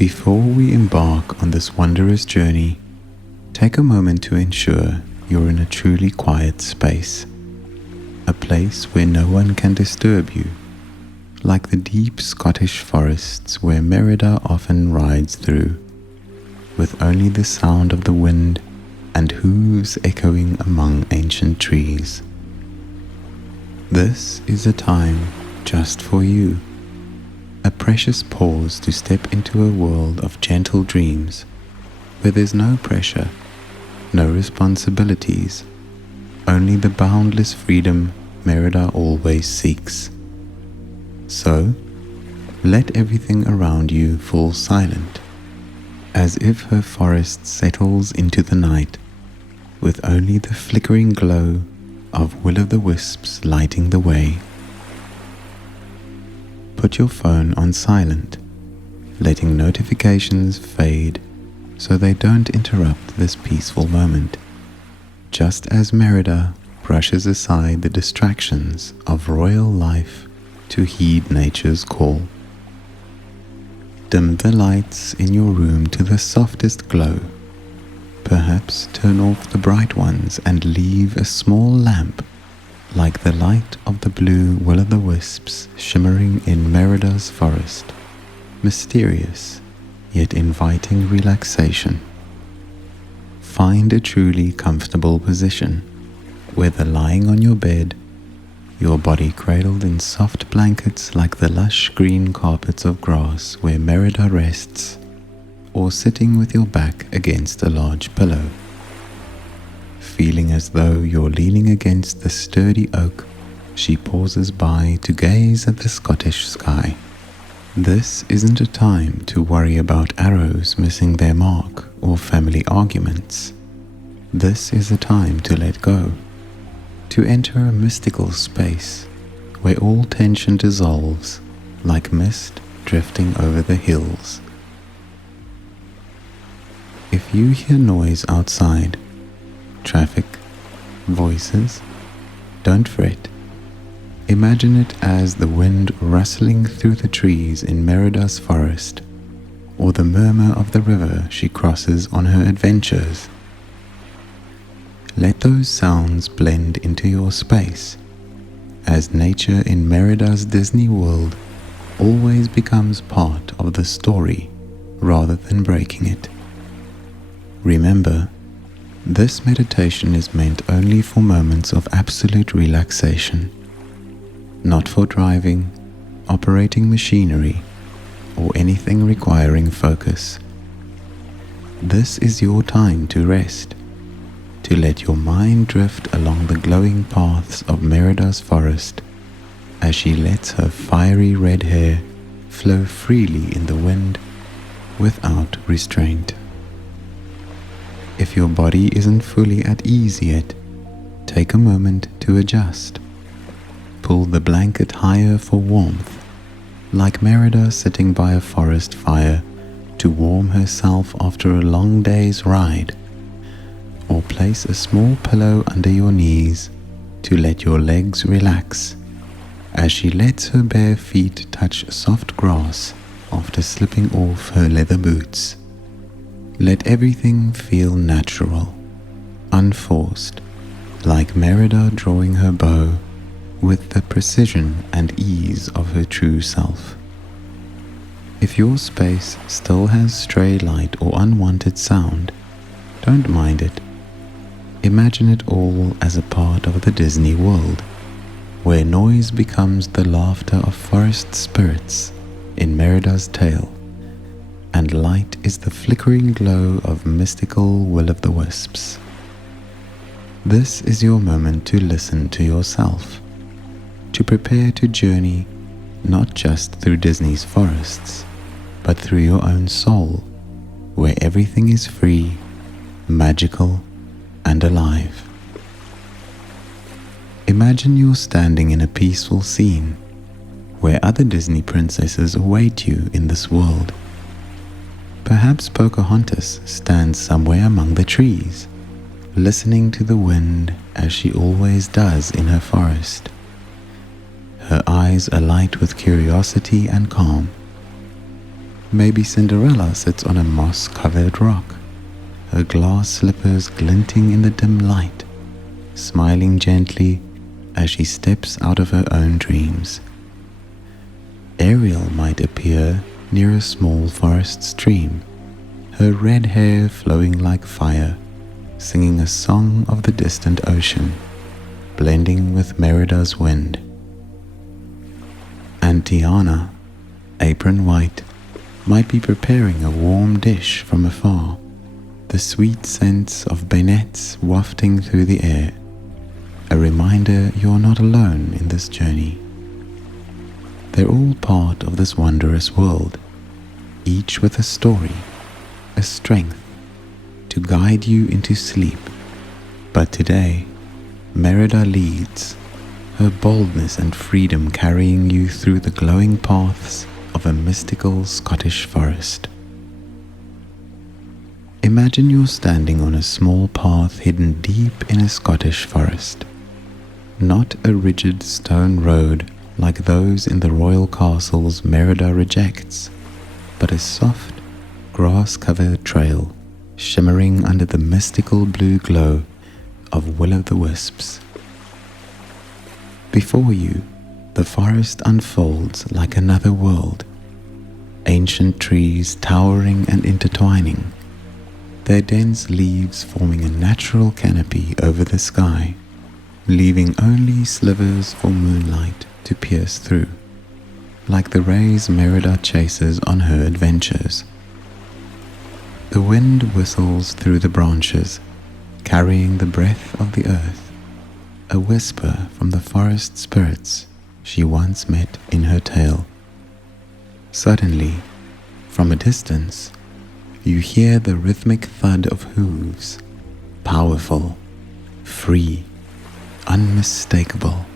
Before we embark on this wondrous journey, take a moment to ensure you're in a truly quiet space, a place where no one can disturb you, like the deep Scottish forests where Merida often rides through, with only the sound of the wind and hooves echoing among ancient trees. This is a time just for you, a precious pause to step into a world of gentle dreams, where there's no pressure, no responsibilities, only the boundless freedom Merida always seeks. So, let everything around you fall silent, as if her forest settles into the night, with only the flickering glow of will-o'-the-wisps lighting the way. Put your phone on silent, letting notifications fade so they don't interrupt this peaceful moment, just as Merida brushes aside the distractions of royal life to heed nature's call. Dim the lights in your room to the softest glow. Perhaps turn off the bright ones and leave a small lamp like the light of the blue will-o'-the-wisps shimmering in Merida's forest, mysterious yet inviting relaxation. Find a truly comfortable position, whether lying on your bed, your body cradled in soft blankets like the lush green carpets of grass where Merida rests, or sitting with your back against a large pillow, feeling as though you're leaning against the sturdy oak. She pauses by to gaze at the Scottish sky. This isn't a time to worry about arrows missing their mark or family arguments. This is a time to let go, to enter a mystical space where all tension dissolves like mist drifting over the hills. If you hear noise outside, traffic, voices, don't fret. Imagine it as the wind rustling through the trees in Merida's forest, or the murmur of the river she crosses on her adventures. Let those sounds blend into your space, as nature in Merida's Disney world always becomes part of the story rather than breaking it. Remember, this meditation is meant only for moments of absolute relaxation, not for driving, operating machinery, or anything requiring focus. This is your time to rest, to let your mind drift along the glowing paths of Merida's forest as she lets her fiery red hair flow freely in the wind without restraint. If your body isn't fully at ease yet, take a moment to adjust. Pull the blanket higher for warmth, like Merida sitting by a forest fire to warm herself after a long day's ride, or place a small pillow under your knees to let your legs relax as she lets her bare feet touch soft grass after slipping off her leather boots. Let everything feel natural, unforced, like Merida drawing her bow with the precision and ease of her true self. If your space still has stray light or unwanted sound, don't mind it. Imagine it all as a part of the Disney world, where noise becomes the laughter of forest spirits in Merida's tale, and light is the flickering glow of mystical will-o'-the-wisps. This is your moment to listen to yourself, to prepare to journey not just through Disney's forests, but through your own soul, where everything is free, magical, and alive. Imagine you're standing in a peaceful scene, where other Disney princesses await you in this world. Perhaps Pocahontas stands somewhere among the trees, listening to the wind as she always does in her forest, her eyes alight with curiosity and calm. Maybe Cinderella sits on a moss-covered rock, her glass slippers glinting in the dim light, smiling gently as she steps out of her own dreams. Ariel might appear near a small forest stream, her red hair flowing like fire, singing a song of the distant ocean, blending with Merida's wind. And Tiana, apron white, might be preparing a warm dish from afar, the sweet scents of beignets wafting through the air, a reminder you're not alone in this journey. They're all part of this wondrous world, each with a story, a strength to guide you into sleep. But today, Merida leads, her boldness and freedom carrying you through the glowing paths of a mystical Scottish forest. Imagine you're standing on a small path hidden deep in a Scottish forest. Not a rigid stone road like those in the royal castles Merida rejects, but a soft, grass-covered trail shimmering under the mystical blue glow of will-o'-the-wisps. Before you, the forest unfolds like another world, ancient trees towering and intertwining, their dense leaves forming a natural canopy over the sky, leaving only slivers for moonlight to pierce through, like the rays Merida chases on her adventures. The wind whistles through the branches, carrying the breath of the earth, a whisper from the forest spirits she once met in her tale. Suddenly, from a distance, you hear the rhythmic thud of hooves, powerful, free, unmistakable.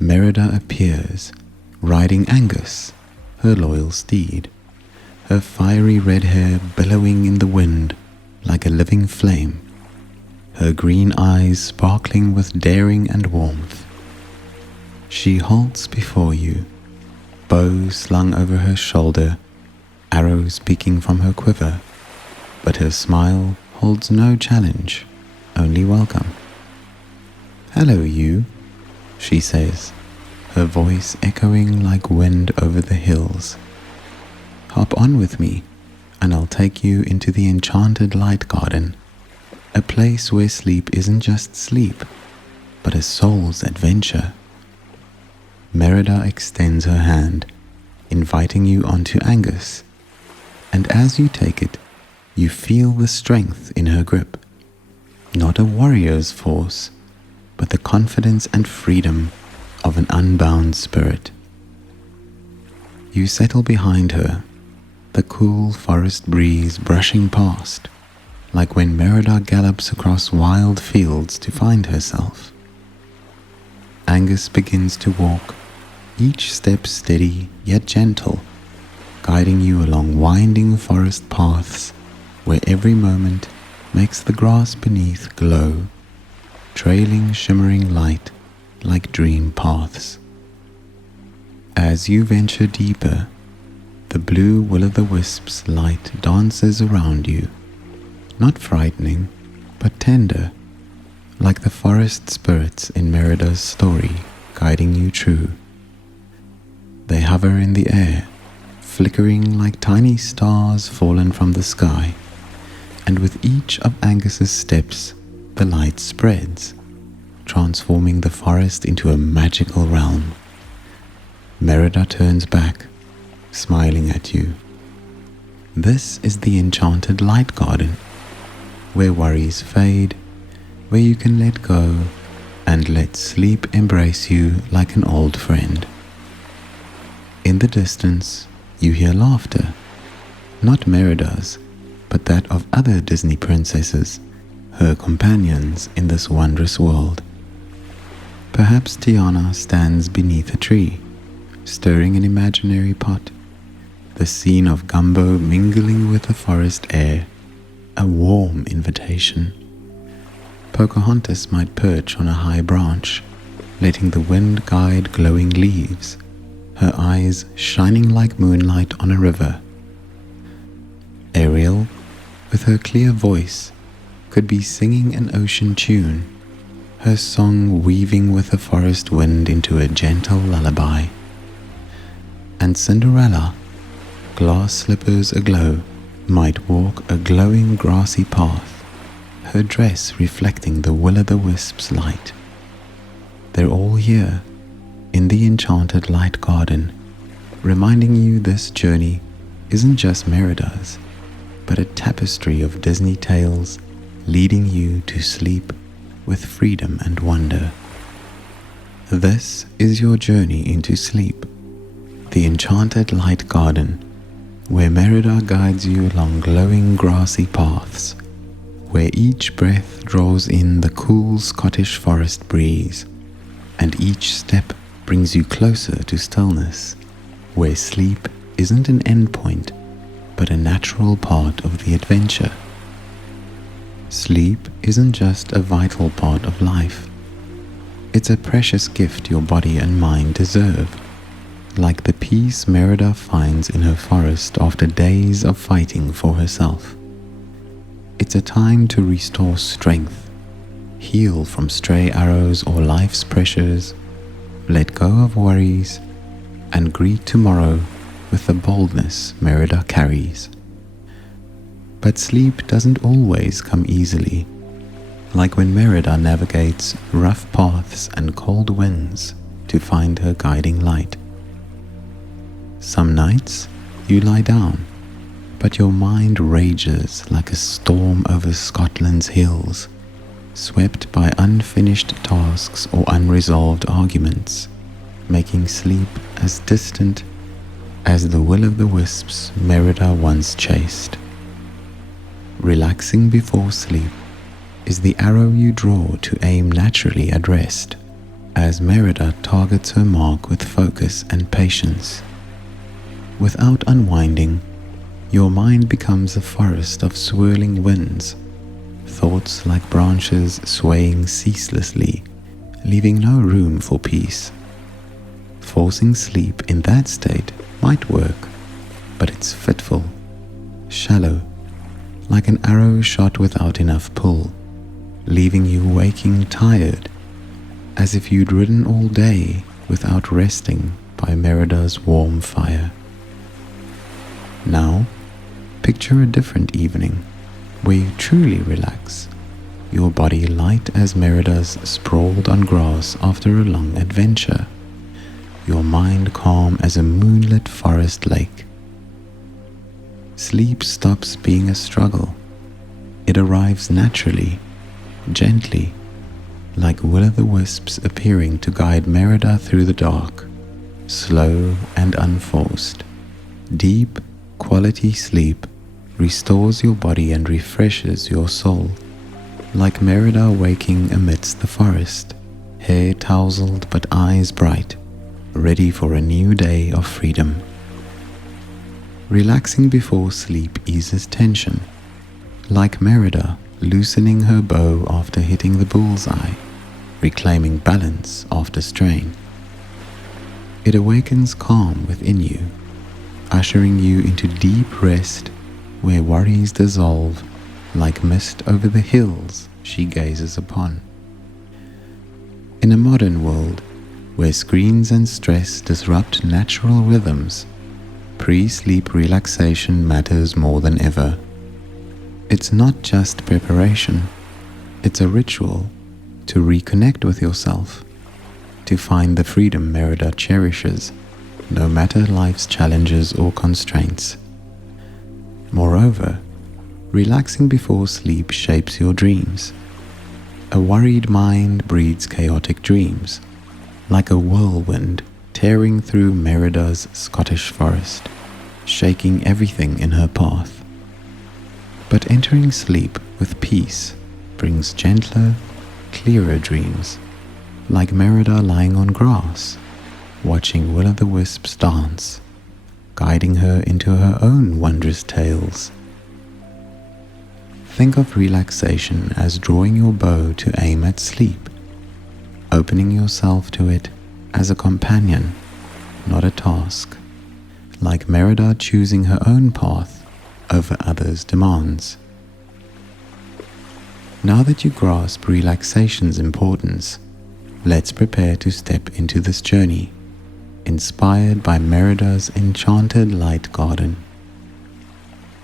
Merida appears, riding Angus, her loyal steed, her fiery red hair billowing in the wind like a living flame, her green eyes sparkling with daring and warmth. She halts before you, bow slung over her shoulder, arrows peeking from her quiver, but her smile holds no challenge, only welcome. "Hello, you," she says, her voice echoing like wind over the hills. "Hop on with me, and I'll take you into the Enchanted Light Garden, a place where sleep isn't just sleep, but a soul's adventure." Merida extends her hand, inviting you onto Angus, and as you take it, you feel the strength in her grip. Not a warrior's force, but the confidence and freedom of an unbound spirit. You settle behind her, the cool forest breeze brushing past, like when Merida gallops across wild fields to find herself. Angus begins to walk, each step steady yet gentle, guiding you along winding forest paths where every moment makes the grass beneath glow, trailing shimmering light like dream paths. As you venture deeper, the blue will-o'-the-wisps light dances around you, not frightening, but tender, like the forest spirits in Merida's story guiding you true. They hover in the air, flickering like tiny stars fallen from the sky, and with each of Angus's steps, the light spreads, transforming the forest into a magical realm. Merida turns back, smiling at you. This is the Enchanted Light Garden, where worries fade, where you can let go and let sleep embrace you like an old friend. In the distance, you hear laughter, not Merida's, but that of other Disney princesses, her companions in this wondrous world. Perhaps Tiana stands beneath a tree, stirring an imaginary pot, the scene of gumbo mingling with the forest air, a warm invitation. Pocahontas might perch on a high branch, letting the wind guide glowing leaves, her eyes shining like moonlight on a river, with her clear voice, could be singing an ocean tune, her song weaving with the forest wind into a gentle lullaby. And Cinderella, glass slippers aglow, might walk a glowing grassy path, her dress reflecting the will-o'-the-wisp's light. They're all here, in the enchanted light garden, reminding you this journey isn't just Merida's, but a tapestry of Disney tales leading you to sleep with freedom and wonder. This is your journey into sleep, the enchanted light garden, where Merida guides you along glowing grassy paths, where each breath draws in the cool Scottish forest breeze, and each step brings you closer to stillness, where sleep isn't an endpoint, but a natural part of the adventure. Sleep isn't just a vital part of life. It's a precious gift your body and mind deserve, like the peace Merida finds in her forest after days of fighting for herself. It's a time to restore strength, heal from stray arrows or life's pressures, let go of worries, and greet tomorrow with the boldness Merida carries. But sleep doesn't always come easily, like when Merida navigates rough paths and cold winds to find her guiding light. Some nights you lie down, but your mind rages like a storm over Scotland's hills, swept by unfinished tasks or unresolved arguments, making sleep as distant as the will-o'-the-wisps Merida once chased. Relaxing before sleep is the arrow you draw to aim naturally at rest, as Merida targets her mark with focus and patience. Without unwinding, your mind becomes a forest of swirling winds, thoughts like branches swaying ceaselessly, leaving no room for peace. Forcing sleep in that state might work, but it's fitful, shallow, like an arrow shot without enough pull, leaving you waking tired, as if you'd ridden all day without resting by Merida's warm fire. Now, picture a different evening where you truly relax, your body light as Merida's sprawled on grass after a long adventure, your mind calm as a moonlit forest lake. Sleep stops being a struggle. It arrives naturally, gently, like will-o'-the-wisps appearing to guide Merida through the dark, slow and unforced. Deep, quality sleep restores your body and refreshes your soul, like Merida waking amidst the forest, hair tousled but eyes bright, ready for a new day of freedom. Relaxing before sleep eases tension, like Merida loosening her bow after hitting the bullseye, reclaiming balance after strain. It awakens calm within you, ushering you into deep rest where worries dissolve like mist over the hills she gazes upon. In a modern world where screens and stress disrupt natural rhythms, pre-sleep relaxation matters more than ever. It's not just preparation, it's a ritual to reconnect with yourself, to find the freedom Merida cherishes, no matter life's challenges or constraints. Moreover, relaxing before sleep shapes your dreams. A worried mind breeds chaotic dreams, like a whirlwind tearing through Merida's Scottish forest, shaking everything in her path. But entering sleep with peace brings gentler, clearer dreams, like Merida lying on grass, watching will-o'-the-wisps dance, guiding her into her own wondrous tales. Think of relaxation as drawing your bow to aim at sleep, opening yourself to it as a companion, not a task, like Merida choosing her own path over others' demands. Now that you grasp relaxation's importance, let's prepare to step into this journey, inspired by Merida's Enchanted Light Garden.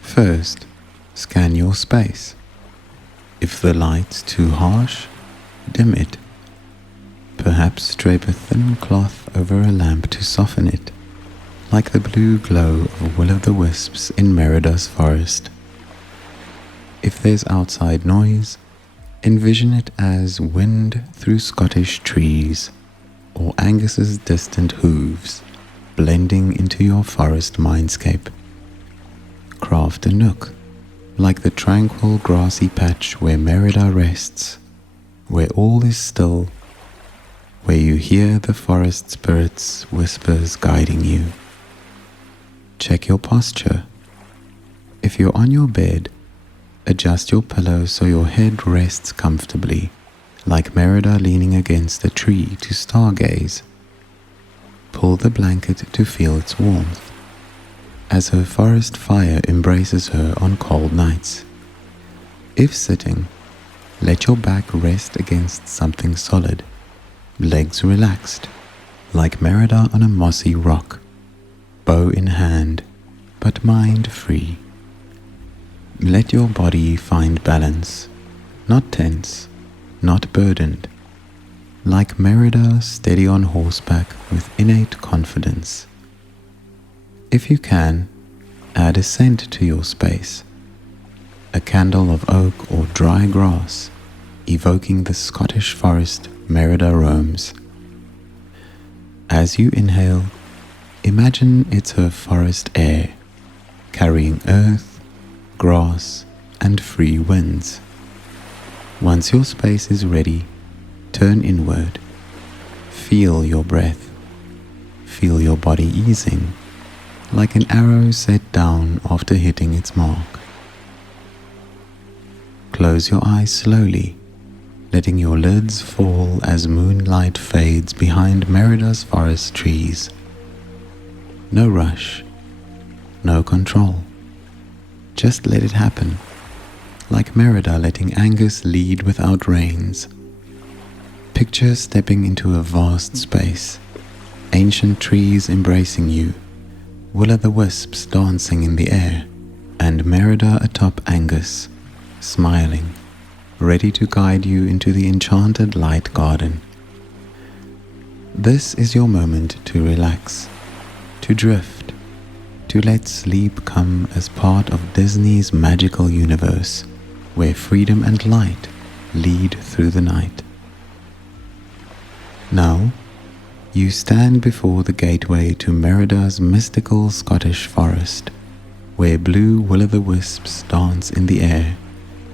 First, scan your space. If the light's too harsh, dim it. Perhaps drape a thin cloth over a lamp to soften it, like the blue glow of will-o'-the-wisps in Merida's forest. If there's outside noise, envision it as wind through Scottish trees, or Angus's distant hooves blending into your forest mindscape. Craft a nook, like the tranquil grassy patch where Merida rests, where all is still, where you hear the forest spirit's whispers guiding you. Check your posture. If you're on your bed, adjust your pillow so your head rests comfortably, like Merida leaning against a tree to stargaze. Pull the blanket to feel its warmth, as her forest fire embraces her on cold nights. If sitting, let your back rest against something solid, legs relaxed, like Merida on a mossy rock, bow in hand, but mind free. Let your body find balance, not tense, not burdened, like Merida steady on horseback with innate confidence. If you can, add a scent to your space, a candle of oak or dry grass, evoking the Scottish forest Merida roams. As you inhale, imagine it's her forest air, carrying earth, grass, and free winds. Once your space is ready, turn inward. Feel your breath. Feel your body easing, like an arrow set down after hitting its mark. Close your eyes slowly, letting your lids fall as moonlight fades behind Merida's forest trees. No rush, no control. Just let it happen, like Merida letting Angus lead without reins. Picture stepping into a vast space, ancient trees embracing you, will-o'-the-wisps dancing in the air, and Merida atop Angus, smiling, ready to guide you into the enchanted light garden. This is your moment to relax, to drift, to let sleep come as part of Disney's magical universe, where freedom and light lead through the night. Now, you stand before the gateway to Merida's mystical Scottish forest, where blue will-o'-the-wisps dance in the air,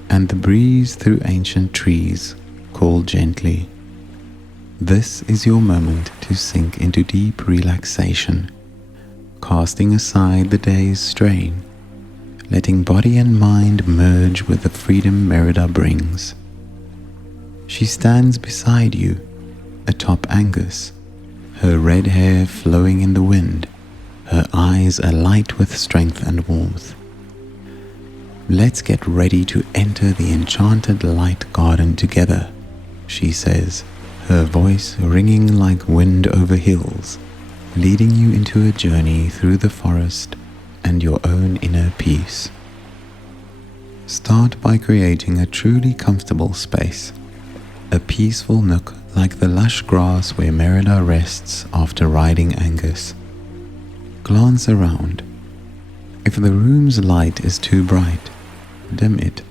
and the breeze through ancient trees call gently. This is your moment to sink into deep relaxation, casting aside the day's strain, letting body and mind merge with the freedom Merida brings. She stands beside you, atop Angus, her red hair flowing in the wind, her eyes alight with strength and warmth. Let's get ready to enter the enchanted light garden together, she says, her voice ringing like wind over hills, leading you into a journey through the forest and your own inner peace. Start by creating a truly comfortable space, a peaceful nook like the lush grass where Merida rests after riding Angus. Glance around. If the room's light is too bright, dim it.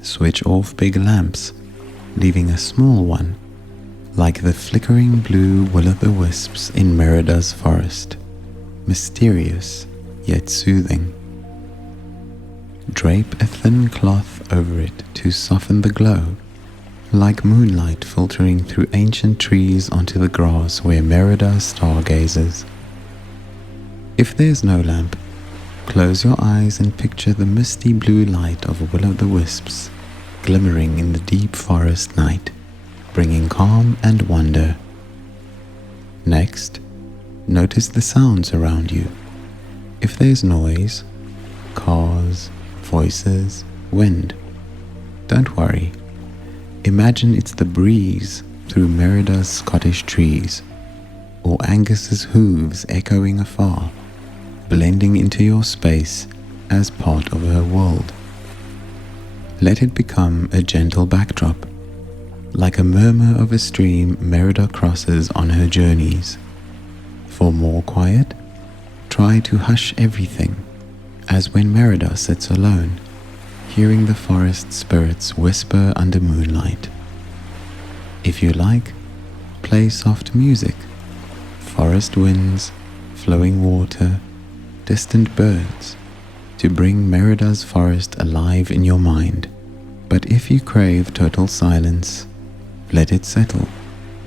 Switch off big lamps, leaving a small one, like the flickering blue will-o'-the-wisps in Merida's forest, mysterious yet soothing. Drape a thin cloth over it to soften the glow, like moonlight filtering through ancient trees onto the grass where Merida stargazes. If there's no lamp, close your eyes and picture the misty blue light of will-o'-the-wisps glimmering in the deep forest night, bringing calm and wonder. Next, notice the sounds around you. If there's noise, cars, voices, wind, Don't worry. Imagine it's the breeze through Merida's Scottish trees, or Angus's hooves echoing afar, blending into your space as part of her world. Let it become a gentle backdrop, like a murmur of a stream Merida crosses on her journeys. For more quiet, try to hush everything, as when Merida sits alone, hearing the forest spirits whisper under moonlight. If you like, play soft music, forest winds, flowing water, distant birds, to bring Merida's forest alive in your mind. But if you crave total silence, let it settle,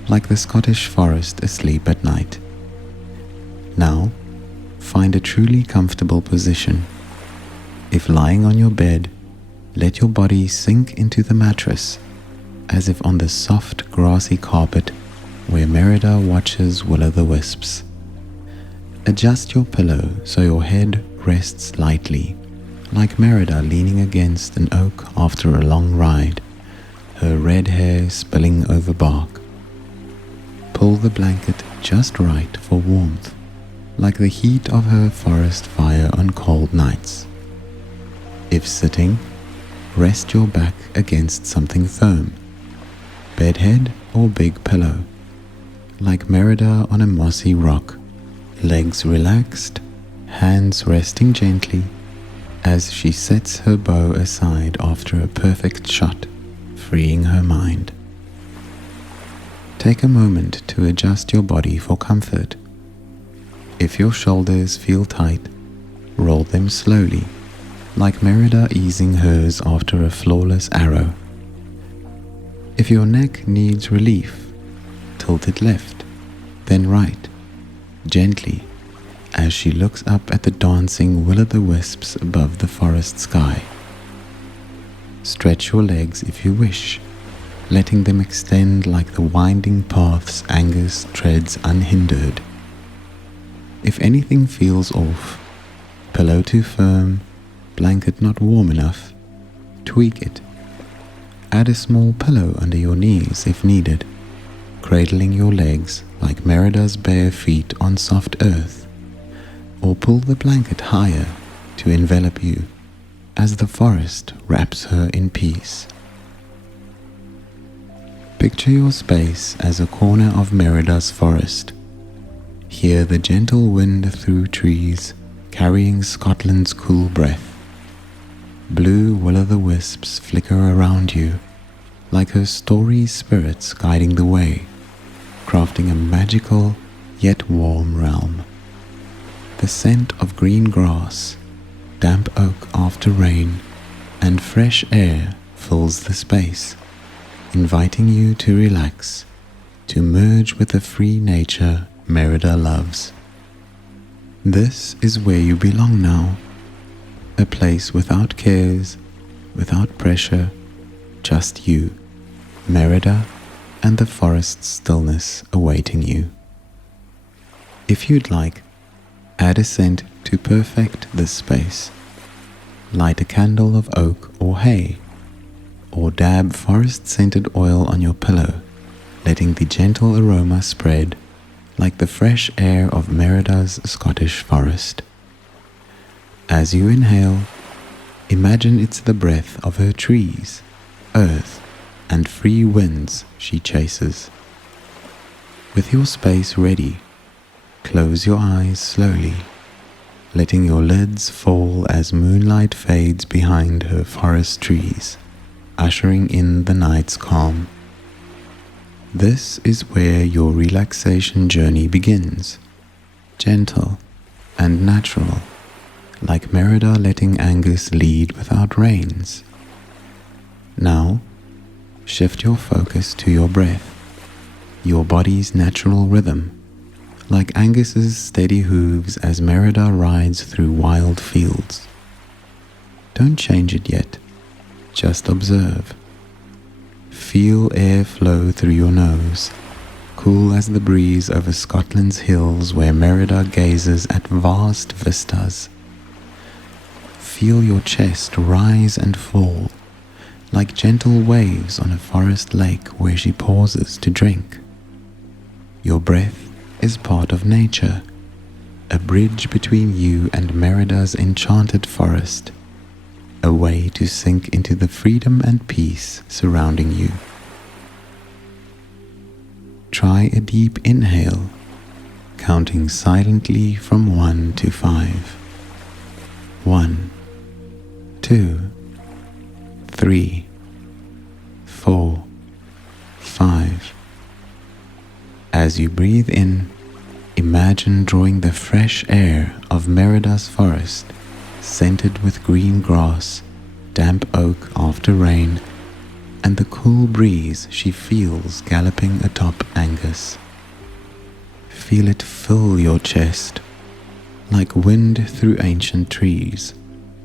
like the Scottish forest asleep at night. Now, find a truly comfortable position. If lying on your bed, let your body sink into the mattress, as if on the soft grassy carpet where Merida watches will-o'-the-wisps. Adjust your pillow so your head rests lightly, like Merida leaning against an oak after a long ride, her red hair spilling over bark. Pull the blanket just right for warmth, like the heat of her forest fire on cold nights. If sitting, rest your back against something firm, bedhead or big pillow, like Merida on a mossy rock, legs relaxed, hands resting gently as she sets her bow aside after a perfect shot, freeing her mind. Take a moment to adjust your body for comfort. If your shoulders feel tight, roll them slowly, like Merida easing hers after a flawless arrow. If your neck needs relief, tilt it left, then right, gently, as she looks up at the dancing will-o'-the-wisps above the forest sky. Stretch your legs if you wish, letting them extend like the winding paths Angus treads unhindered. If anything feels off, pillow too firm, blanket not warm enough, tweak it. Add a small pillow under your knees if needed, cradling your legs like Merida's bare feet on soft earth, or pull the blanket higher to envelop you as the forest wraps her in peace. Picture your space as a corner of Merida's forest. Hear the gentle wind through trees, carrying Scotland's cool breath. Blue will-o'-the-wisps flicker around you, like her story spirits guiding the way, crafting a magical yet warm realm. The scent of green grass, damp oak after rain, and fresh air fills the space, inviting you to relax, to merge with the free nature Merida loves. This is where you belong now, a place without cares, without pressure, just you, Merida, and the forest's stillness awaiting you. If you'd like, add a scent to perfect this space. Light a candle of oak or hay, or dab forest-scented oil on your pillow, letting the gentle aroma spread like the fresh air of Merida's Scottish forest. As you inhale, imagine it's the breath of her trees, earth, and free winds she chases. With your space ready, close your eyes slowly, letting your lids fall as moonlight fades behind her forest trees, ushering in the night's calm. This is where your relaxation journey begins, gentle and natural, like Merida letting Angus lead without reins. Now, shift your focus to your breath, your body's natural rhythm, like Angus's steady hooves as Merida rides through wild fields. Don't change it yet, just observe. Feel air flow through your nose, cool as the breeze over Scotland's hills where Merida gazes at vast vistas. Feel your chest rise and fall, like gentle waves on a forest lake where she pauses to drink. Your breath is part of nature, a bridge between you and Merida's enchanted forest, a way to sink into the freedom and peace surrounding you. Try a deep inhale, counting silently from 1 to 5. 1, 2, 3, 4, 5. As you breathe in, imagine drawing the fresh air of Merida's forest, scented with green grass, damp oak after rain, and the cool breeze she feels galloping atop Angus. Feel it fill your chest, like wind through ancient trees,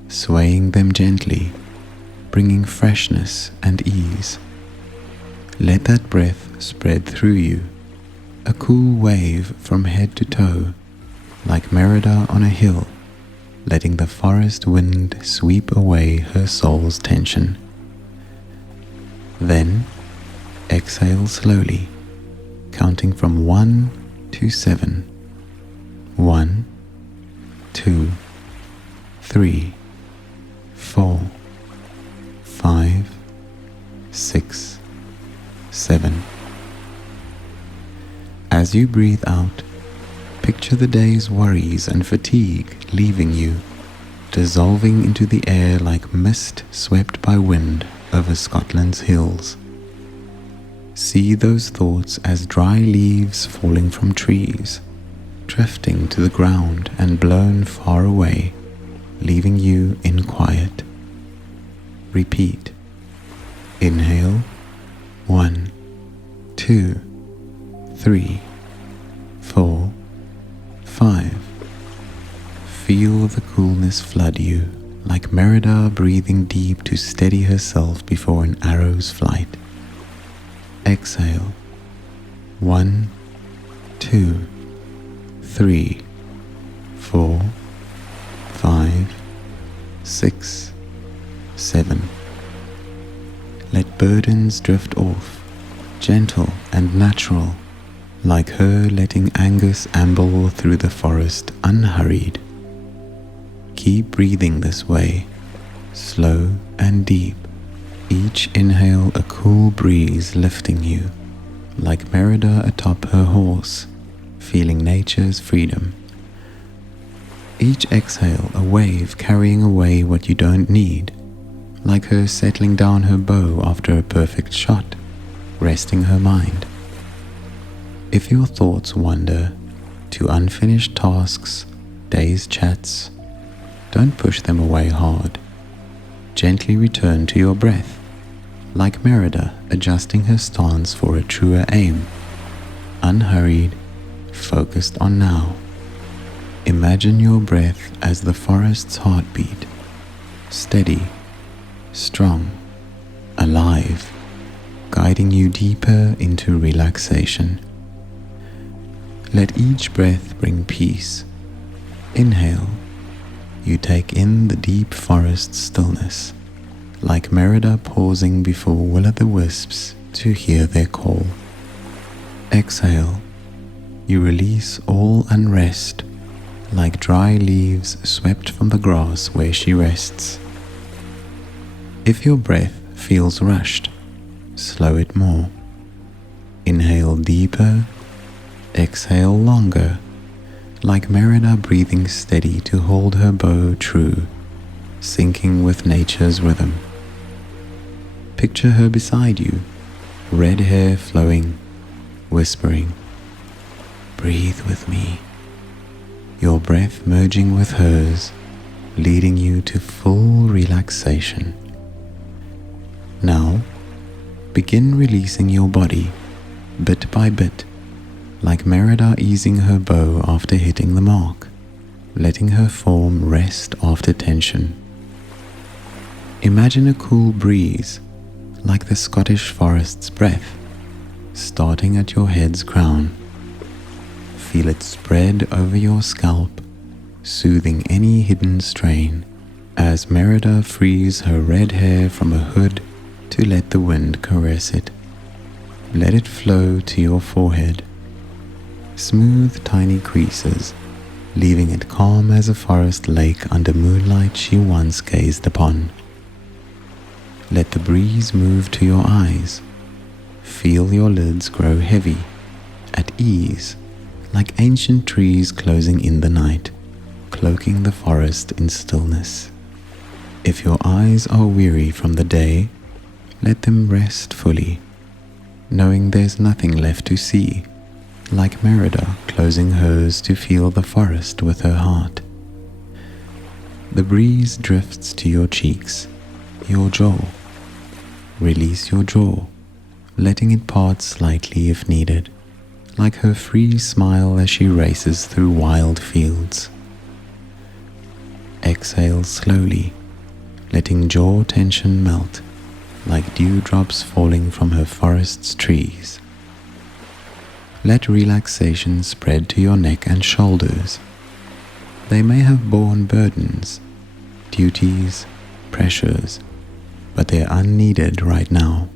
swaying them gently, bringing freshness and ease. Let that breath spread through you, a cool wave from head to toe, like Merida on a hill, letting the forest wind sweep away her soul's tension. Then, exhale slowly, counting from 1 to 7. 1, 2, 3, 4, 5, 6, 7. As you breathe out, picture the day's worries and fatigue leaving you, dissolving into the air like mist swept by wind over Scotland's hills. See those thoughts as dry leaves falling from trees, drifting to the ground and blown far away, leaving you in quiet. Repeat. Inhale. 1, 2, 3, 4, 5. Feel the coolness flood you, like Merida breathing deep to steady herself before an arrow's flight. Exhale. 1, 2, 3, 4, 5, 6, 7. Let burdens drift off, gentle and natural, like her letting Angus amble through the forest unhurried. Keep breathing this way, slow and deep, each inhale a cool breeze lifting you, like Merida atop her horse, feeling nature's freedom. Each exhale a wave carrying away what you don't need, like her settling down her bow after a perfect shot, resting her mind. If your thoughts wander to unfinished tasks, day's chats, don't push them away hard. Gently return to your breath, like Merida adjusting her stance for a truer aim. Unhurried, focused on now. Imagine your breath as the forest's heartbeat, steady, strong, alive, guiding you deeper into relaxation. Let each breath bring peace. Inhale. You take in the deep forest stillness, like Merida pausing before will-o'-the-wisps to hear their call. Exhale. You release all unrest, like dry leaves swept from the grass where she rests. If your breath feels rushed, slow it more. Inhale deeper, exhale longer, like Merida breathing steady to hold her bow true, syncing with nature's rhythm. Picture her beside you, red hair flowing, whispering, "Breathe with me." Your breath merging with hers, leading you to full relaxation. Now, begin releasing your body, bit by bit, like Merida easing her bow after hitting the mark, letting her form rest after tension. Imagine a cool breeze, like the Scottish forest's breath, starting at your head's crown. Feel it spread over your scalp, soothing any hidden strain, as Merida frees her red hair from a hood to let the wind caress it. Let it flow to your forehead. Smooth tiny creases, leaving it calm as a forest lake under moonlight she once gazed upon. Let the breeze move to your eyes. Feel your lids grow heavy, at ease, like ancient trees closing in the night, cloaking the forest in stillness. If your eyes are weary from the day, let them rest fully, knowing there's nothing left to see, like Merida closing hers to feel the forest with her heart. The breeze drifts to your cheeks, your jaw. Release your jaw, letting it part slightly if needed, like her free smile as she races through wild fields. Exhale slowly, letting jaw tension melt, like dewdrops falling from her forest's trees. Let relaxation spread to your neck and shoulders. They may have borne burdens, duties, pressures, but they're unneeded right now.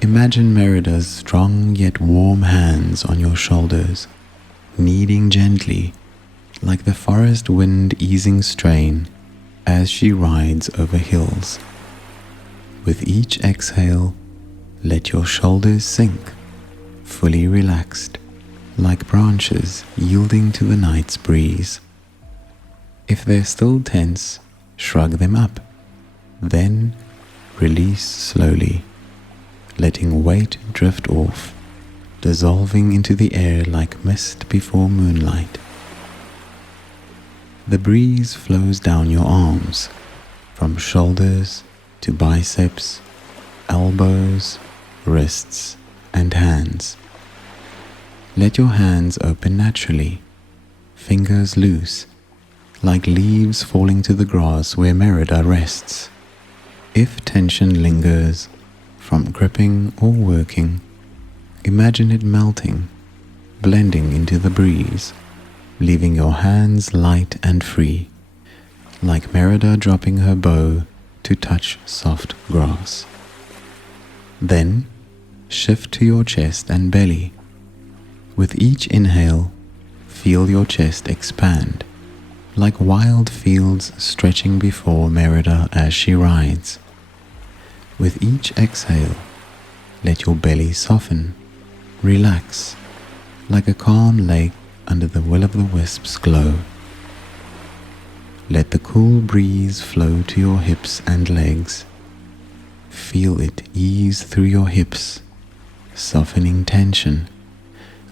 Imagine Merida's strong yet warm hands on your shoulders, kneading gently, like the forest wind easing strain as she rides over hills. With each exhale, let your shoulders sink, fully relaxed, like branches yielding to the night's breeze. If they're still tense, shrug them up. Then release slowly, letting weight drift off, dissolving into the air like mist before moonlight. The breeze flows down your arms, from shoulders to biceps, elbows, wrists, and hands. Let your hands open naturally, fingers loose, like leaves falling to the grass where Merida rests. If tension lingers, from gripping or working, imagine it melting, blending into the breeze, leaving your hands light and free, like Merida dropping her bow to touch soft grass. Then, shift to your chest and belly. With each inhale, feel your chest expand, like wild fields stretching before Merida as she rides. With each exhale, let your belly soften, relax, like a calm lake under the will-o'-the-wisp's glow. Let the cool breeze flow to your hips and legs. Feel it ease through your hips, softening tension,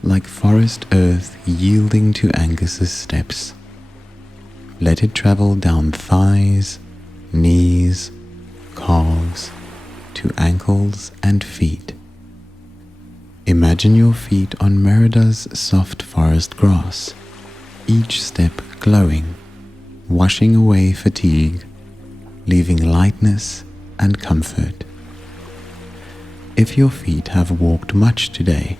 like forest earth yielding to Angus's steps. Let it travel down thighs, knees, calves, to ankles and feet. Imagine your feet on Merida's soft forest grass, each step glowing, washing away fatigue, leaving lightness and comfort. If your feet have walked much today,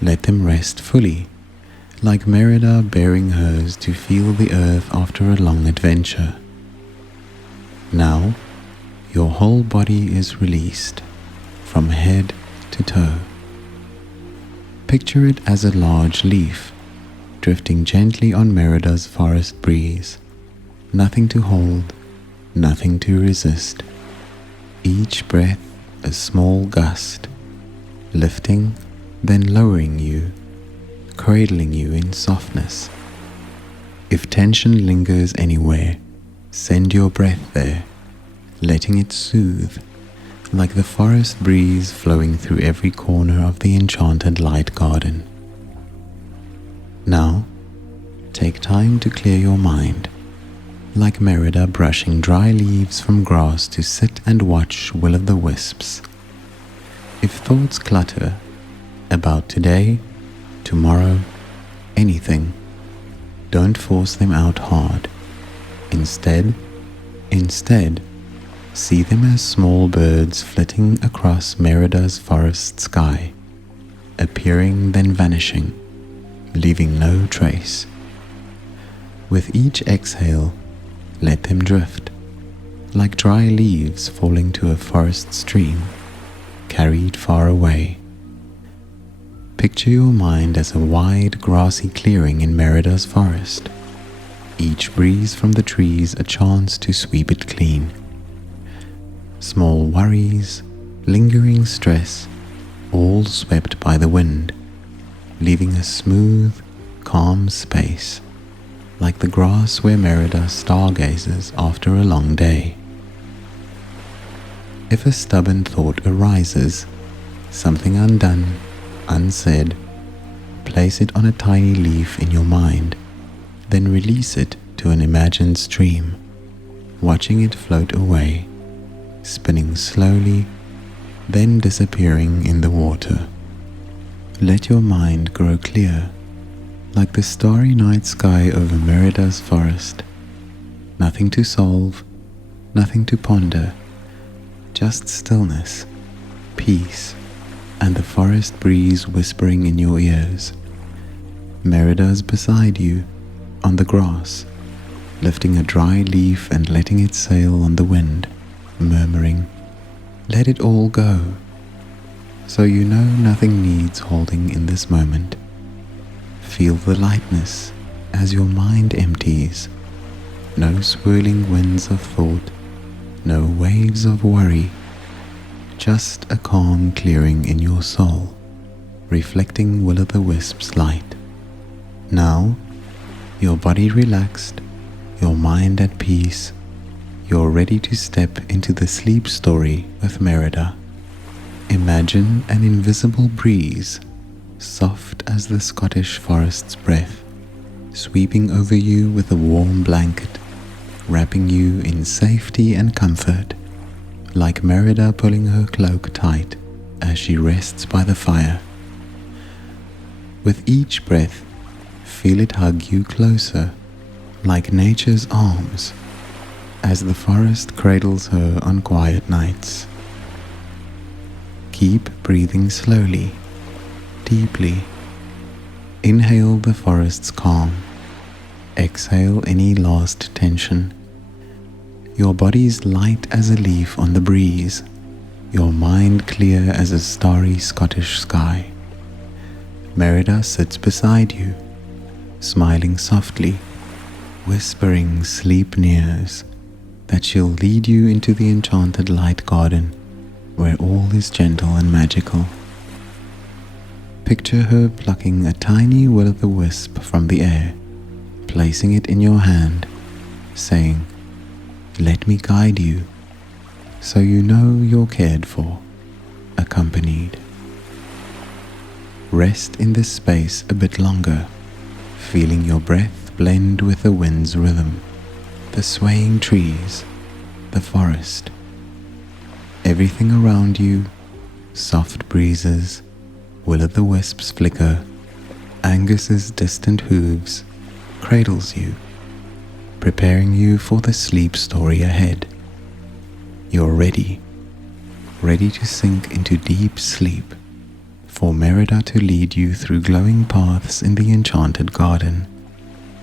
let them rest fully, like Merida bearing hers to feel the earth after a long adventure. Now, your whole body is released, from head to toe. Picture it as a large leaf, drifting gently on Merida's forest breeze. Nothing to hold, nothing to resist. Each breath a small gust, lifting, then lowering you, cradling you in softness. If tension lingers anywhere, send your breath there, letting it soothe, like the forest breeze flowing through every corner of the enchanted light garden. Now, take time to clear your mind, like Merida brushing dry leaves from grass to sit and watch will-o'-the-wisps. If thoughts clutter about today, tomorrow, anything, don't force them out hard. Instead, see them as small birds flitting across Merida's forest sky, appearing then vanishing, leaving no trace. With each exhale, let them drift, like dry leaves falling to a forest stream, carried far away. Picture your mind as a wide grassy clearing in Merida's forest, each breeze from the trees a chance to sweep it clean. Small worries, lingering stress, all swept by the wind, leaving a smooth, calm space, like the grass where Merida stargazes after a long day. If a stubborn thought arises, something undone, unsaid, place it on a tiny leaf in your mind, then release it to an imagined stream, watching it float away, spinning slowly, then disappearing in the water. Let your mind grow clear, like the starry night sky over Merida's forest. Nothing to solve, nothing to ponder, just stillness, peace, and the forest breeze whispering in your ears. Merida's beside you, on the grass, lifting a dry leaf and letting it sail on the wind, murmuring, "Let it all go." So you know nothing needs holding in this moment. Feel the lightness as your mind empties. No swirling winds of thought, no waves of worry, just a calm clearing in your soul, reflecting will-o'-the-wisp's light. Now, your body relaxed, your mind at peace, you're ready to step into the sleep story with Merida. Imagine an invisible breeze, soft as the Scottish forest's breath, sweeping over you with a warm blanket, wrapping you in safety and comfort, like Merida pulling her cloak tight as she rests by the fire. With each breath, feel it hug you closer, like nature's arms, as the forest cradles her on quiet nights. Keep breathing slowly, deeply. Inhale the forest's calm. Exhale any lost tension. Your body's light as a leaf on the breeze, your mind clear as a starry Scottish sky. Merida sits beside you, smiling softly, whispering sleep nears, that she'll lead you into the enchanted light garden, where all is gentle and magical. Picture her plucking a tiny will-o'-the-wisp from the air, placing it in your hand, saying, "Let me guide you," so you know you're cared for, accompanied. Rest in this space a bit longer, feeling your breath blend with the wind's rhythm, the swaying trees, the forest. Everything around you, soft breezes, will-o'-the-wisps flicker, Angus's distant hooves, cradles you, preparing you for the sleep story ahead. You're ready to sink into deep sleep, for Merida to lead you through glowing paths in the enchanted garden,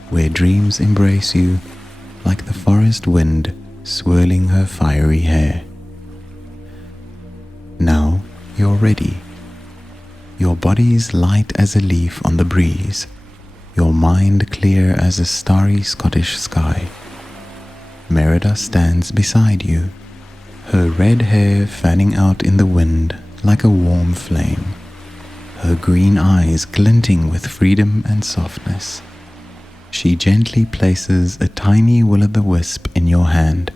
where dreams embrace you like the forest wind swirling her fiery hair. Now you're ready. Your body's light as a leaf on the breeze, your mind clear as a starry Scottish sky. Merida stands beside you, her red hair fanning out in the wind like a warm flame, her green eyes glinting with freedom and softness. She gently places a tiny will-o'-the-wisp in your hand,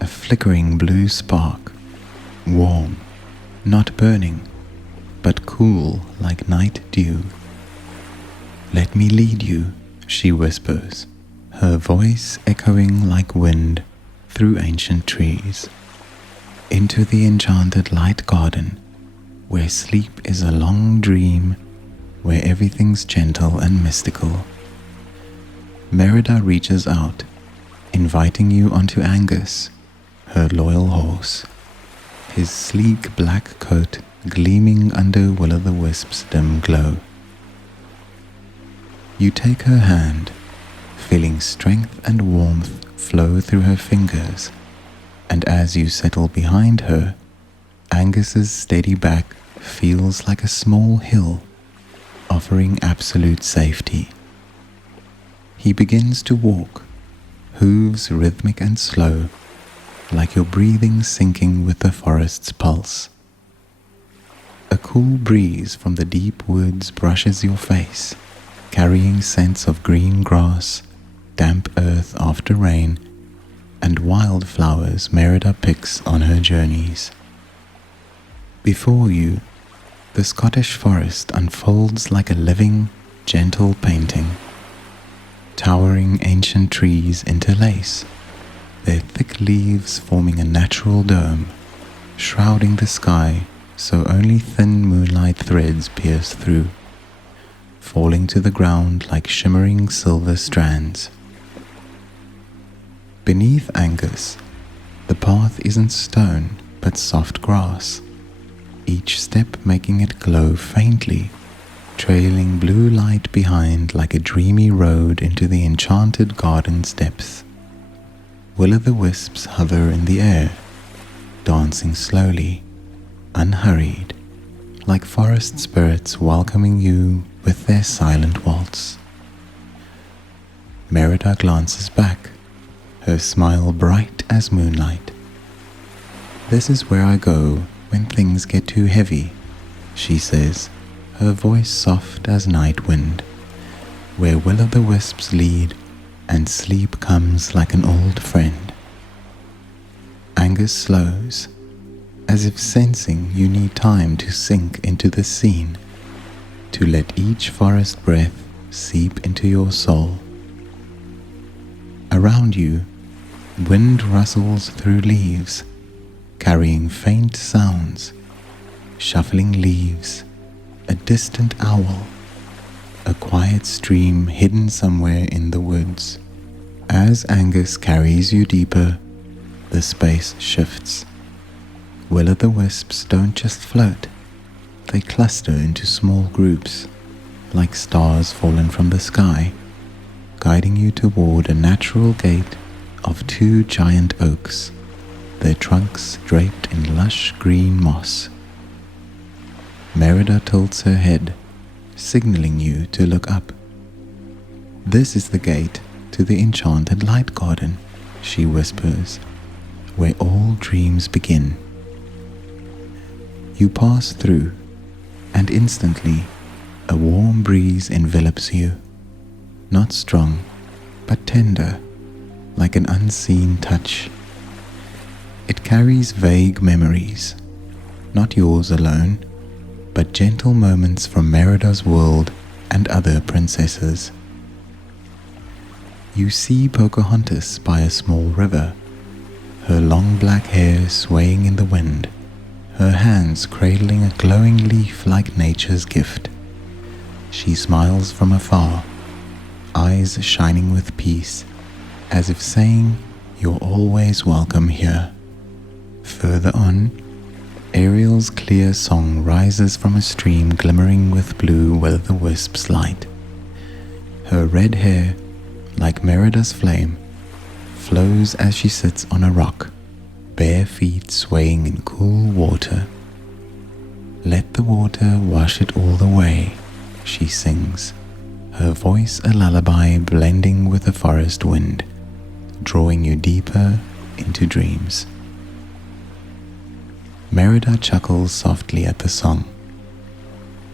a flickering blue spark, warm, not burning, but cool like night dew. "Let me lead you," she whispers, her voice echoing like wind through ancient trees, into the enchanted light garden, where sleep is a long dream, where everything's gentle and mystical. Merida reaches out, inviting you onto Angus, her loyal horse, his sleek black coat gleaming under will-o'-the-wisp's dim glow. You take her hand, feeling strength and warmth flow through her fingers and as you settle behind her, Angus's steady back feels like a small hill, offering absolute safety. He begins to walk, hooves rhythmic and slow, like your breathing syncing with the forest's pulse. A cool breeze from the deep woods brushes your face, carrying scents of green grass, damp earth after rain, and wildflowers Merida picks on her journeys. Before you, the Scottish forest unfolds like a living, gentle painting. Towering ancient trees interlace, their thick leaves forming a natural dome, shrouding the sky so only thin moonlight threads pierce through, falling to the ground like shimmering silver strands. Beneath Angus, the path isn't stone but soft grass, each step making it glow faintly, trailing blue light behind like a dreamy road into the enchanted garden's depths. Will-o'-the-wisps hover in the air, dancing slowly, unhurried, like forest spirits welcoming you with their silent waltz. Merida glances back, her smile bright as moonlight. "This is where I go when things get too heavy," she says, her voice soft as night wind, "where will-o'-the-wisps lead and sleep comes like an old friend." Angus slows, as if sensing you need time to sink into the scene, to let each forest breath seep into your soul. Around you, wind rustles through leaves, carrying faint sounds, shuffling leaves, a distant owl, a quiet stream hidden somewhere in the woods. As Angus carries you deeper, the space shifts. Will-o'-the-wisps don't just float, they cluster into small groups, like stars fallen from the sky, guiding you toward a natural gate of two giant oaks, their trunks draped in lush green moss. Merida tilts her head, signaling you to look up. "This is the gate to the Enchanted Light Garden," she whispers, "where all dreams begin." You pass through, and instantly a warm breeze envelops you, not strong, but tender, like an unseen touch. It carries vague memories, not yours alone, but gentle moments from Merida's world and other princesses. You see Pocahontas by a small river, her long black hair swaying in the wind, her hands cradling a glowing leaf like nature's gift. She smiles from afar, eyes shining with peace, as if saying, "You're always welcome here." Further on, Ariel's clear song rises from a stream glimmering with blue will-o'-the-wisp's light. Her red hair, like Merida's flame, flows as she sits on a rock, bare feet swaying in cool water. "Let the water wash it all away," she sings, her voice a lullaby blending with the forest wind, drawing you deeper into dreams. Merida chuckles softly at the song.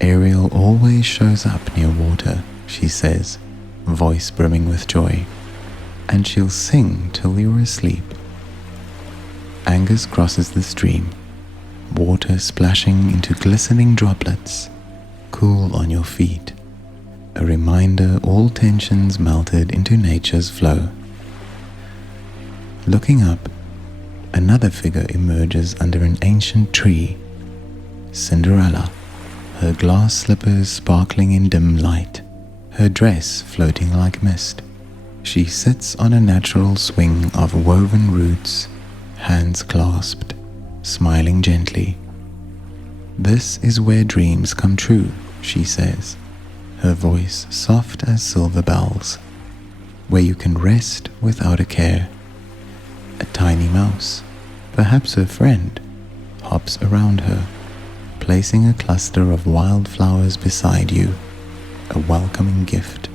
"Ariel always shows up near water," she says, voice brimming with joy, "and she'll sing till you're asleep." Angus crosses the stream, water splashing into glistening droplets, cool on your feet, a reminder all tensions melted into nature's flow. Looking up, another figure emerges under an ancient tree, Cinderella, her glass slippers sparkling in dim light, her dress floating like mist. She sits on a natural swing of woven roots, hands clasped, smiling gently. "This is where dreams come true," she says, her voice soft as silver bells, "where you can rest without a care." A tiny mouse, perhaps her friend, hops around her, placing a cluster of wildflowers beside you, a welcoming gift.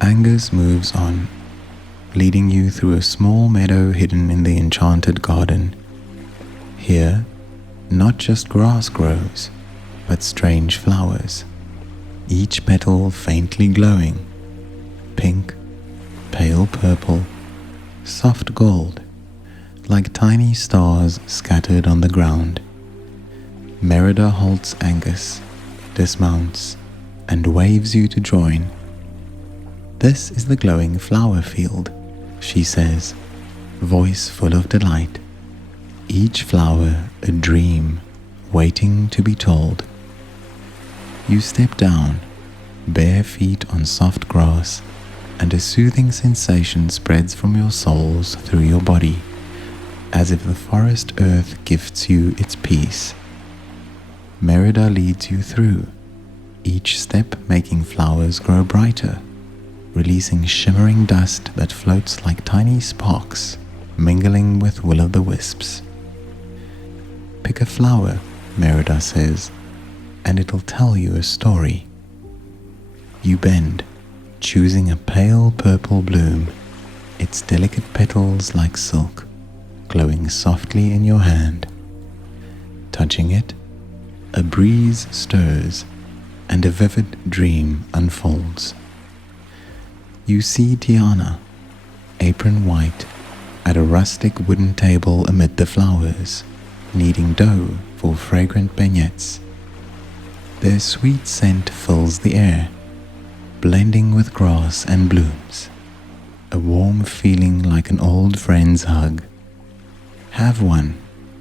Angus moves on, leading you through a small meadow hidden in the Enchanted garden. Here, not just grass grows, but strange flowers, each petal faintly glowing, pink, pale purple, soft gold, like tiny stars scattered on the ground. Merida halts Angus, dismounts, and waves you to join. "This is the glowing flower field," she says, voice full of delight. Each flower a dream waiting to be told. You step down, bare feet on soft grass, and a soothing sensation spreads from your soles through your body, as if the forest earth gifts you its peace. Merida leads you through, each step making flowers grow brighter, releasing shimmering dust that floats like tiny sparks, mingling with will-o'-the-wisps. "Pick a flower," Merida says, "and it'll tell you a story." You bend, choosing a pale purple bloom, its delicate petals like silk, glowing softly in your hand. Touching it, a breeze stirs, and a vivid dream unfolds. You see Tiana, apron white, at a rustic wooden table amid the flowers, kneading dough for fragrant beignets. Their sweet scent fills the air, blending with grass and blooms, a warm feeling like an old friend's hug. "Have one,"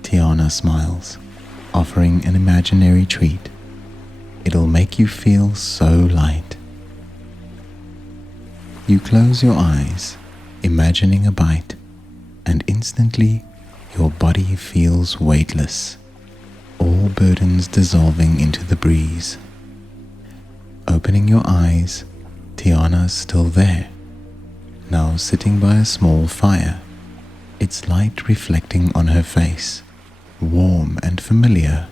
Tiana smiles, offering an imaginary treat. "It'll make you feel so light." You close your eyes, imagining a bite, and instantly your body feels weightless, all burdens dissolving into the breeze. Opening your eyes, Tiana's still there, now sitting by a small fire, its light reflecting on her face, warm and familiar.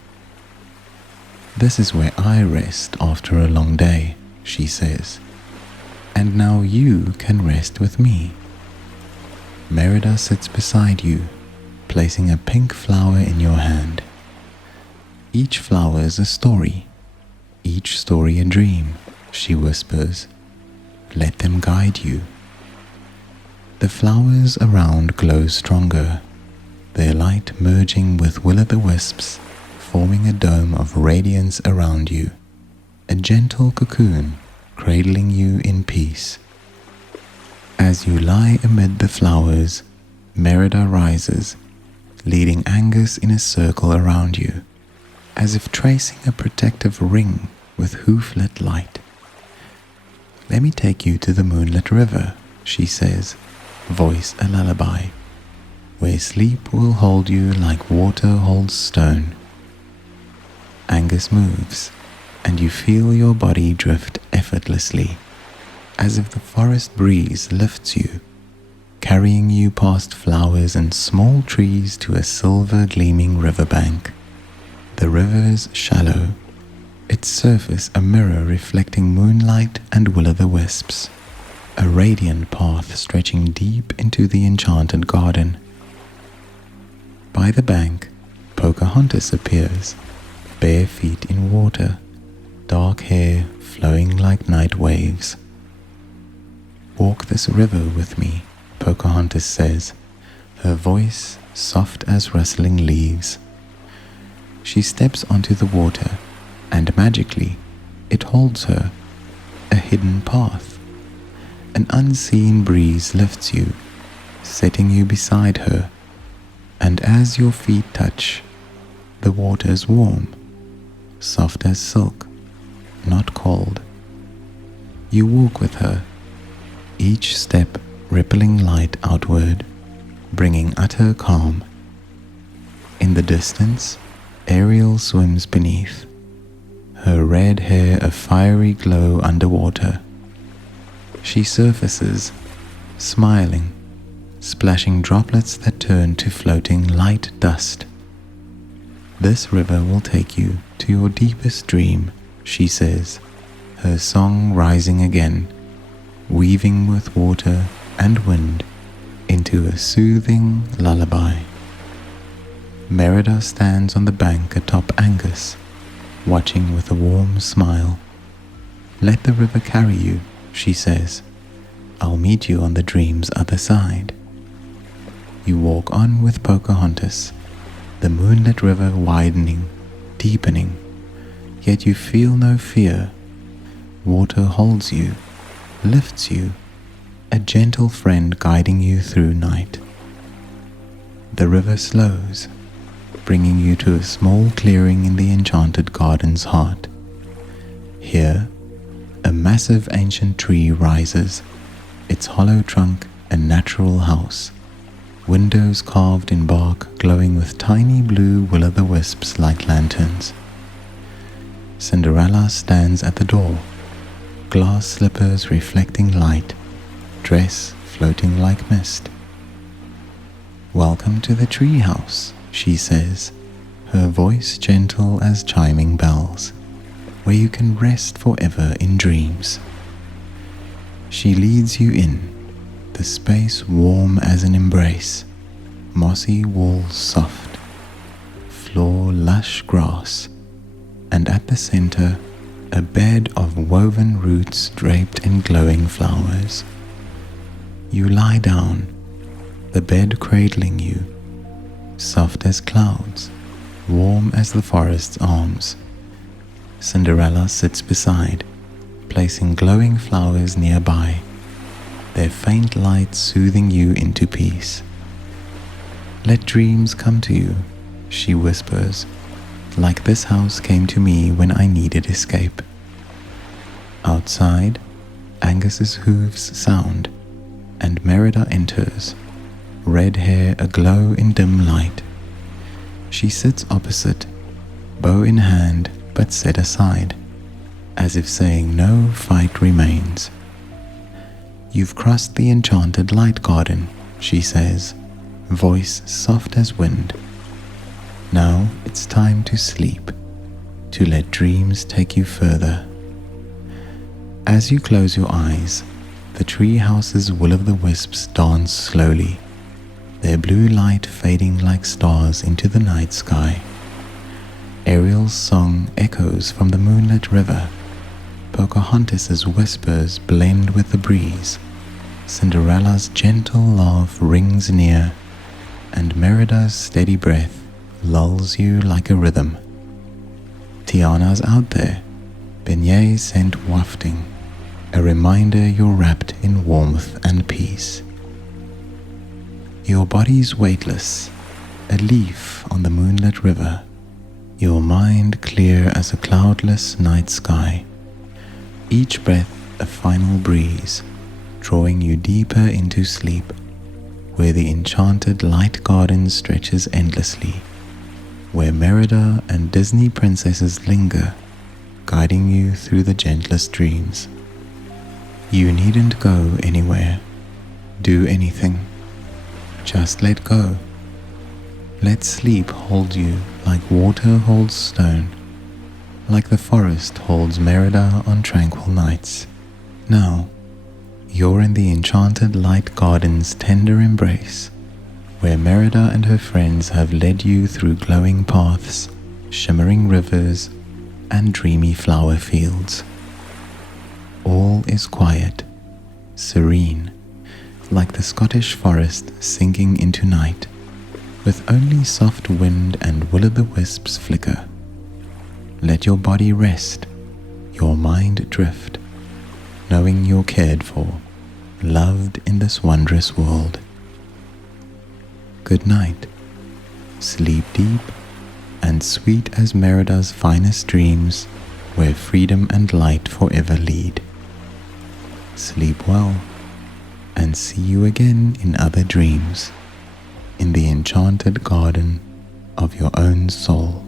"This is where I rest after a long day," she says, "and now you can rest with me." Merida sits beside you, placing a pink flower in your hand. "Each flower is a story, each story a dream," she whispers. "Let them guide you." The flowers around glow stronger, their light merging with will-o'-the-wisps, forming a dome of radiance around you, a gentle cocoon cradling you in peace. As you lie amid the flowers, Merida rises, leading Angus in a circle around you, as if tracing a protective ring with hooflet light. "Let me take you to the moonlit river," she says, voice a lullaby, "where sleep will hold you like water holds stone." Angus moves, and you feel your body drift effortlessly, as if the forest breeze lifts you, carrying you past flowers and small trees to a silver gleaming riverbank. The river is shallow, its surface a mirror reflecting moonlight and will-o'-the-wisps, a radiant path stretching deep into the Enchanted garden. By the bank, Pocahontas appears, bare feet in water, dark hair flowing like night waves. "Walk this river with me," Pocahontas says, her voice soft as rustling leaves. She steps onto the water, and magically, it holds her, a hidden path. An unseen breeze lifts you, setting you beside her, and as your feet touch, the water's warm, soft as silk, not cold. You walk with her, each step rippling light outward, bringing utter calm. In the distance, Ariel swims beneath, her red hair a fiery glow underwater. She surfaces, smiling, splashing droplets that turn to floating light dust. "This river will take you to your deepest dream," she says, her song rising again, weaving with water and wind into a soothing lullaby. Merida stands on the bank atop Angus, watching with a warm smile. "Let the river carry you," she says. "I'll meet you on the dream's other side." You walk on with Pocahontas, the moonlit river widening, deepening, yet you feel no fear. Water holds you, lifts you, a gentle friend guiding you through night. The river slows, bringing you to a small clearing in the Enchanted Garden's heart. Here, a massive ancient tree rises, its hollow trunk a natural house, windows carved in bark glowing with tiny blue will-o'-the-wisps like lanterns. Cinderella stands at the door, glass slippers reflecting light, dress floating like mist. "Welcome to the tree house," she says, her voice gentle as chiming bells, "where you can rest forever in dreams." She leads you in, the space warm as an embrace, mossy walls soft, floor lush grass, and at the center, a bed of woven roots draped in glowing flowers. You lie down, the bed cradling you, soft as clouds, warm as the forest's arms. Cinderella sits beside, placing glowing flowers nearby, their faint light soothing you into peace. "Let dreams come to you," she whispers, "like this house came to me when I needed escape." Outside, Angus's hooves sound, and Merida enters, red hair aglow in dim light. She sits opposite, bow in hand but set aside, as if saying no fight remains. "You've crossed the enchanted light garden," she says, voice soft as wind. "Now it's time to sleep, to let dreams take you further." As you close your eyes, the tree house's will-o'-the-wisps dance slowly, their blue light fading like stars into the night sky. Ariel's song echoes from the moonlit river. Pocahontas's whispers blend with the breeze. Cinderella's gentle laugh rings near, and Merida's steady breath lulls you like a rhythm. Tiana's out there, beignet scent wafting, a reminder you're wrapped in warmth and peace. Your body's weightless, a leaf on the moonlit river, your mind clear as a cloudless night sky. Each breath a final breeze, drawing you deeper into sleep, where the enchanted light garden stretches endlessly, where Merida and Disney princesses linger, guiding you through the gentlest dreams. You needn't go anywhere, do anything, just let go. Let sleep hold you like water holds stone, like the forest holds Merida on tranquil nights. Now, you're in the enchanted light garden's tender embrace, where Merida and her friends have led you through glowing paths, shimmering rivers, and dreamy flower fields. All is quiet, serene, like the Scottish forest sinking into night, with only soft wind and will-o'-the-wisps flicker. Let your body rest, your mind drift, knowing you're cared for, loved in this wondrous world. Good night. Sleep deep and sweet as Merida's finest dreams, where freedom and light forever lead. Sleep well, and see you again in other dreams, in the enchanted garden of your own soul.